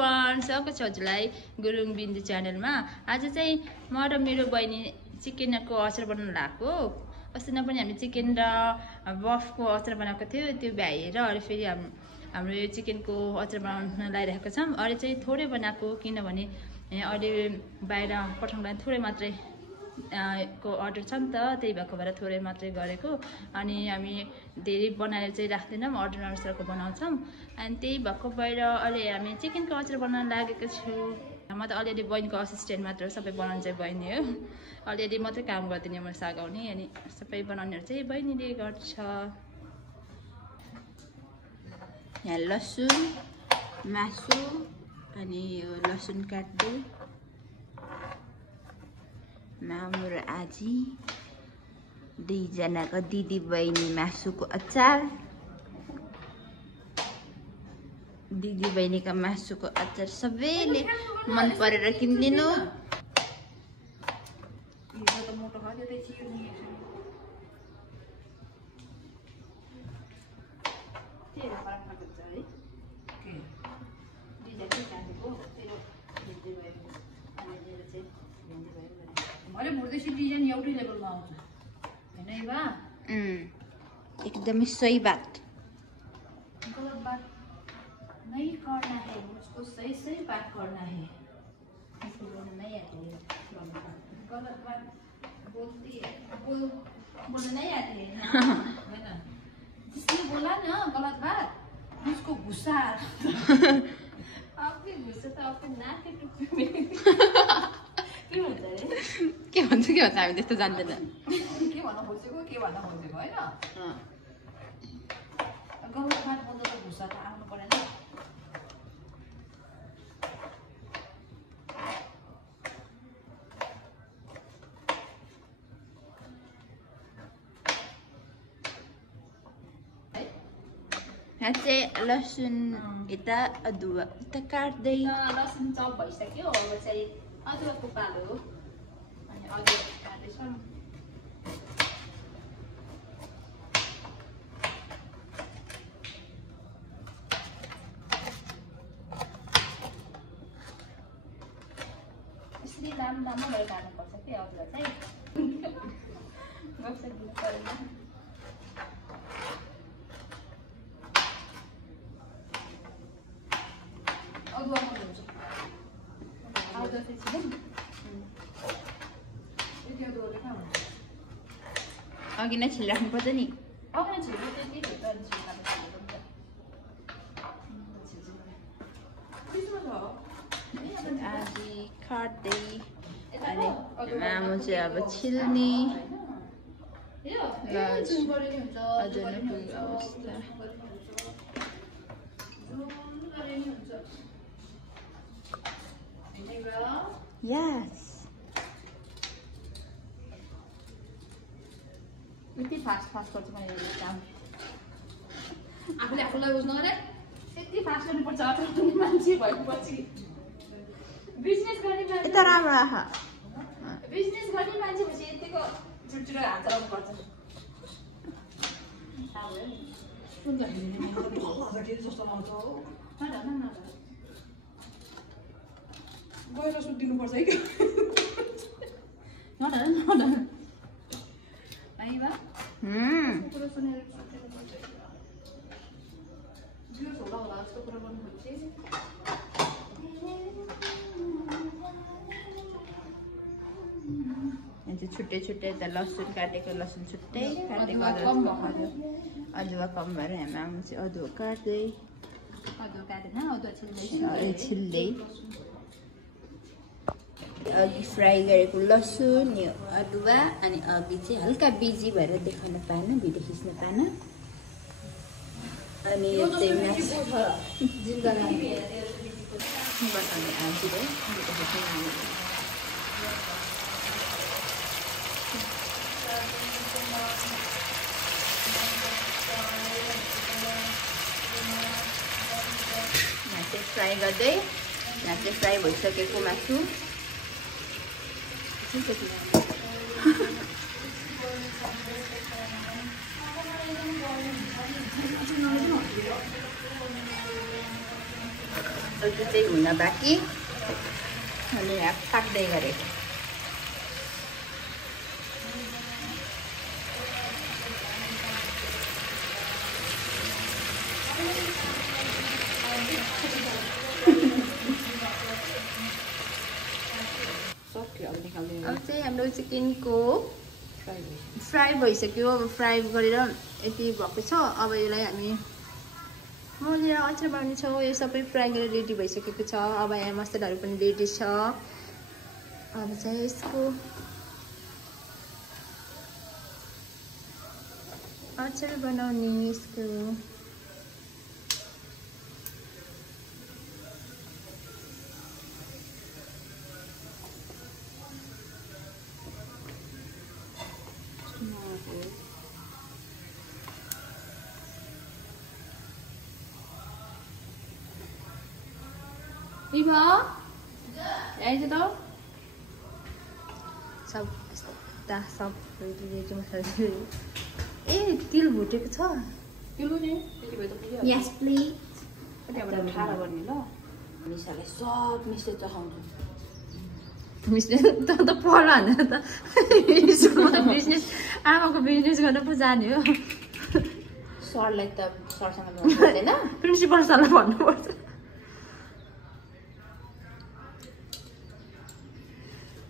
Everyone, स्वागत छ हजुरलाई गुरुङ बिन्दु च्यानलमा। आज चाहिँ म र मेरो बहिनी चिकनको अचार बनाउन लाग्यो। अस्ति नै पनि हामी चिकन र बफको अचार बनाएको थियो, त्यो भ्याएर अहिले फेरि हाम्रो यो चिकनको अचार बनाउन लागिरहेको छौँ। अहिले चाहिँ थोरै बनाएको, किनभने अहिले बाहिर पठाउनलाई थोरै मात्रै को अर्डर छ नि त, त्यही भएको भएर थोरै मात्रै गरेको। अनि हामी धेरै बनाएर चाहिँ राख्दैनौँ, अर्डर अनुसारको बनाउँछौँ। अनि त्यही भएको भएर अहिले हामी चिकनको अचार बनाउन लागेको छु। म त अलिअलि बहिनीको असिस्टेन्ट मात्र हो, सबै बनाउनु चाहिँ बहिनी हो। अलिअलि मात्रै काम गर्दिनँ म, सघाउने, अनि सबै बनाउनेहरू चाहिँ बहिनीले गर्छ। यहाँ लसुन, मासु, अनि यो लसुन काट्दै मामु र आजी दुईजनाको दिदी बहिनी मासुको अचार। दिदी बहिनीको मासुको अचार सबैले मन परेर किनिदिनु। एकदमै सही बात। गलत बात नहीं करना है, मुझको सही सही बात करना है। इसको बोलना नहीं आती है, गलत बात बोलती है, बोलना नहीं आती है है ना। जिसने बोला ना गलत बात, मुझको गुस्सा आ रहा। आपके गुस्सा तो आपके नाक के टुप्पी में के भन्छ रे? के भन्छ हामी त्यस्तो जान्दैन। के भन्न खोजेको हैन। गलत बात बोल्दा त गुस्सा त आउनु परेन। यहाँ चाहिँ लसुन यता अदुवा यता काट्दै, लसुन चप भइसक्यो। अब चाहिँ अदुवाको पालो हो, अनि अदुवा काट्दैछौँ। यसरी लामो भएर काट्नुपर्छ कि अदुवा चाहिँ। गफ दिनु परेन। अघि नै छिलिराख्नु पर्छ नि। आजी काट्दै, अनि मामु चाहिँ अब छिल्ने। अचारको अवस्था यस। यति फास्ट गर्छ मैले काम। आफूले आफूलाई बुझ्नु गरे यति फास्ट गर्नुपर्छ। अचार मान्छे भएपछि बिजनेस गर्ने मान्छे यता राम्रो आह, बिजनेस गर्ने मान्छे भएपछि यतिको चुटचुटो हात चलाउनुपर्छ। गएर सुत्दिनुपर्छ है कि छुट्टै छुट्टै त लसुन काटेको लसुन छुट्टै काटेको अदुवा कम भएर हामी चाहिँ अदुवा काट्दै, अदुवा काटेन, अदुवा छिल्दै अघि फ्राई गरेको लसुन, यो अदुवा, अनि अघि चाहिँ हल्का बिजी भएर देखाउन पाएन, भिडियो खिच्न पाएन। अनि यो चाहिँ बताउने आजीले यहाँ चाहिँ फ्राई गर्दै, यहाँ चाहिँ फ्राई भइसकेको मासु त्यो चाहिँ हुन बाँकी अनि यहाँ पाक्दै गरेको अब चाहिँ हाम्रो चिकनको फ्राई भइसक्यो अब फ्राई गरेर यति भएको छ अब यसलाई हामी मलेर अचार बनाउने छौँ यो सबै फ्राई गरेर रेडी भइसकेको छ अब यहाँ मसलाहरू पनि रेडी छ अब चाहिँ यसको अचार बनाउने यसको इभा आइज त सब सब रेडी मसला ए तिल भुटेको छ किलो नि त्यति भए त पुग्यो यस प्लिज त्यहाँबाट ठाडो गर्ने ल मिसाले सब मिस्टे चखाउँछु मिसले त पढ हान्नु त स्कुलमा बिजनेस आमाको बिजनेस गर्न पो जाने हो सरलाई त सरसँग बोल्नु पर्दैन प्रिन्सिपल सरलाई भन्नुपर्छ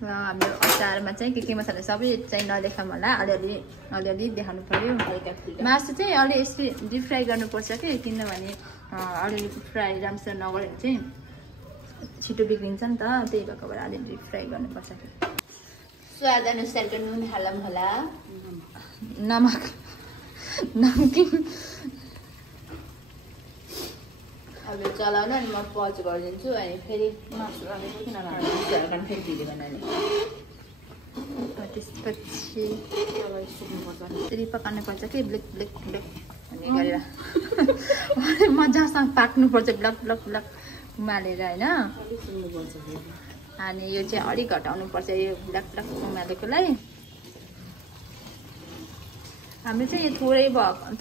हाम्रो अचारमा चाहिँ के मसला सबै चाहिँ नदेखाऊँ होला अलिअलि देखाउनु पर्यो मासु चाहिँ अलि यसरी डिप फ्राई गर्नुपर्छ कि किनभने अलिअलि फ्राई राम्रोसँग नगऱ्यो भने चाहिँ छिटो बिग्रिन्छ नि त त्यही भएको भएर अलिअलि डिप फ्राई गर्नुपर्छ कि स्वाद अनुसारको नुन हालौँ होला नमक नमकिन अब चलाउनु अनि म पज गरिदिन्छु अनि फेरि मासु किन फेरि भिडियो बनाउने त्यसपछि फेरि पकाउनुपर्छ कि ब्लेक ब्लेक ब्लेक भन्ने गरेर मजासँग पाक्नुपर्छ ब्लक ब्लक ब्लक उमालेर होइन अनि यो चाहिँ अलिक घटाउनुपर्छ यो ब्ल्याक ब्ल्याक उमालेकोलाई हाम्रो चाहिँ यो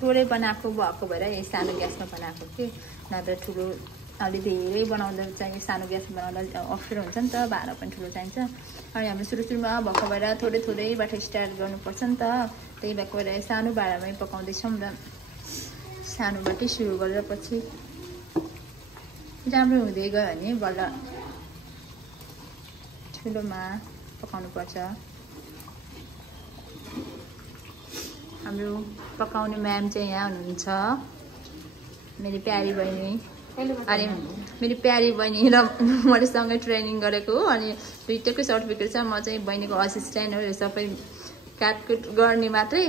थोरै बनाएको भएर यो सानो ग्यासमा बनाएको कि नभए ठुलो अलि धेरै बनाउँदा चाहिँ सानो ग्यासमा बनाउँदा अप्ठ्यारो हुन्छ नि त भाँडा पनि ठुलो चाहिन्छ अनि हाम्रो सुरुमा भएको भएर थोरैबाट स्टार्ट गर्नुपर्छ नि त त्यही भएको भएर सानो भाँडामै पकाउँदैछौँ र सानोबाटै सुरु गरेर पछि राम्रो हुँदै गयो भने बल्ल ठुलोमा पकाउनुपर्छ हाम्रो पकाउने म्याम चाहिँ यहाँ हुनुहुन्छ मेरो प्यारी बहिनी अनि मेरो प्यारी बहिनी र मैले सँगै ट्रेनिङ गरेको हो अनि दुईटैको सर्टिफिकेट छ म चाहिँ बहिनीको असिस्टेन्ट हो यो सबै काटकुट गर्ने मात्रै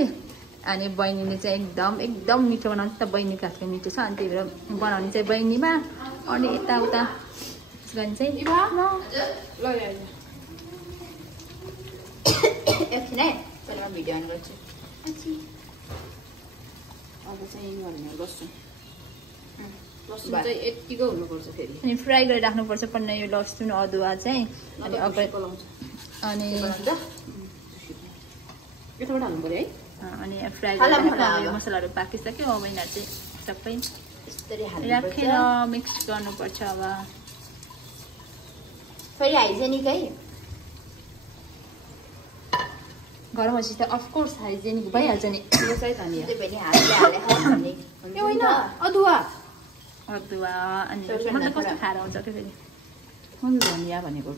अनि बहिनीले चाहिँ एकदम मिठो बनाउँछ त बहिनीको हातको मिठो छ अनि त्यही भएर बनाउने चाहिँ बहिनीमा अनि यताउता गर्ने चाहिँ एकछिन है पहिला म भिडियो अन गर्छु अब चाहिँ लसुन चाहिँ यतिको हुनुपर्छ फेरि अनि फ्राई गरेर राख्नुपर्छ पन्ध्र यो लसुन अदुवा चाहिँ अनि अनि यताबाट हाल्नु पर्यो है अनि फ्राई गरेर मसलाहरू पाकिसक्यो अब यिनीहरू चाहिँ सबै राखेर मिक्स गर्नुपर्छ अब फेरि हाइजेनिक है घरमा बसेपछि त अफकोर्स हाइजेनिक भइहाल्छ नि अदुवा अनि मतलब कस्तो खाएर आउँछ त्यो फेरि धनिया भनेको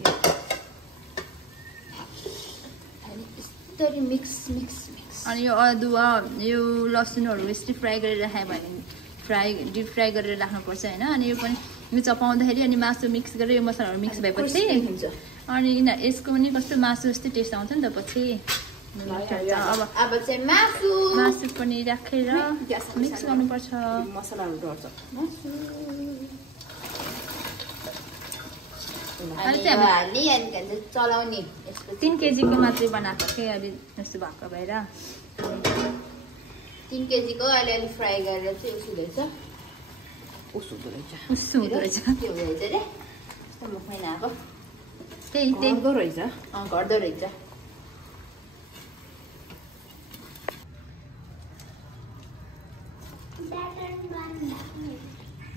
अनि यो अदुवा यो लसुनहरू यसरी फ्राई गरेर राख्यो भने डिप फ्राई गरेर राख्नुपर्छ होइन अनि यो पनि यो चपाउँदाखेरि अनि मासु मिक्स गरेर यो मसलाहरू मिक्स भएपछि अनि यसको पनि कस्तो मासु जस्तै टेस्ट आउँछ नि त पछि अब चाहिँ मासु पनि राखेर मिक्स गर्नुपर्छ मसलाहरू डढ्छ चलाउने 3 केजीको मात्रै बनाएको थिएँ अलि जस्तो भएको भएर 3 केजीको अलि फ्राई गरेर चाहिँ हुँदो रहेछ के हुँदो रहेछ रे मुखमै नआएको त्यही घट्दो रहेछ घट्दो रहेछ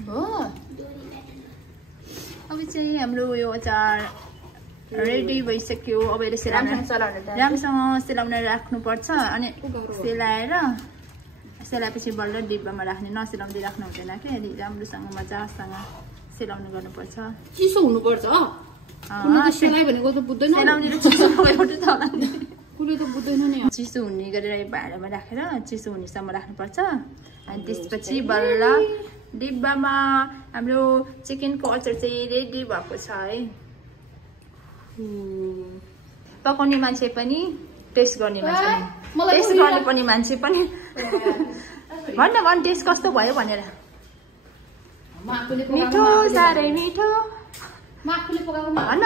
हो अब चाहिँ हाम्रो यो अचार रेडी भइसक्यो। अब यसले चलाउनु राम्रोसँग सेलाउन राख्नुपर्छ अनि सेलाएर सेलाएपछि बल्ल डिब्बामा राख्ने, नसेलाउँदै राख्नु हुँदैन कि। अलि राम्रोसँग मजासँग सेलाउनु गर्नुपर्छ। चिसो हुनुपर्छ सेलाइ भनेको त बुझ्दैन सेलाउने र चिसो एउटा त होला नि। कुले त बुझ्दैन नि। चिसो हुने गरेर भाँडामा राखेर चिसो हुनेसम्म राख्नुपर्छ। अनि त्यसपछि बल्ल डिब्बामा हाम्रो चिकनको अचार चाहिँ रेडी भएको छ है। पकाउने मान्छे पनि टेस्ट गर्ने मान्छे पनि टेस्ट गर्ने पनि मान्छे पनि भन्न टेस्ट कस्तो भयो भनेर। मिठो साह्रै मिठो भन्न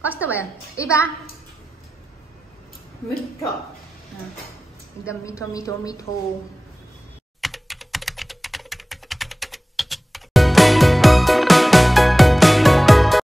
कस्तो भयो इबा? मिठो एकदम मिठो मिठो मिठो।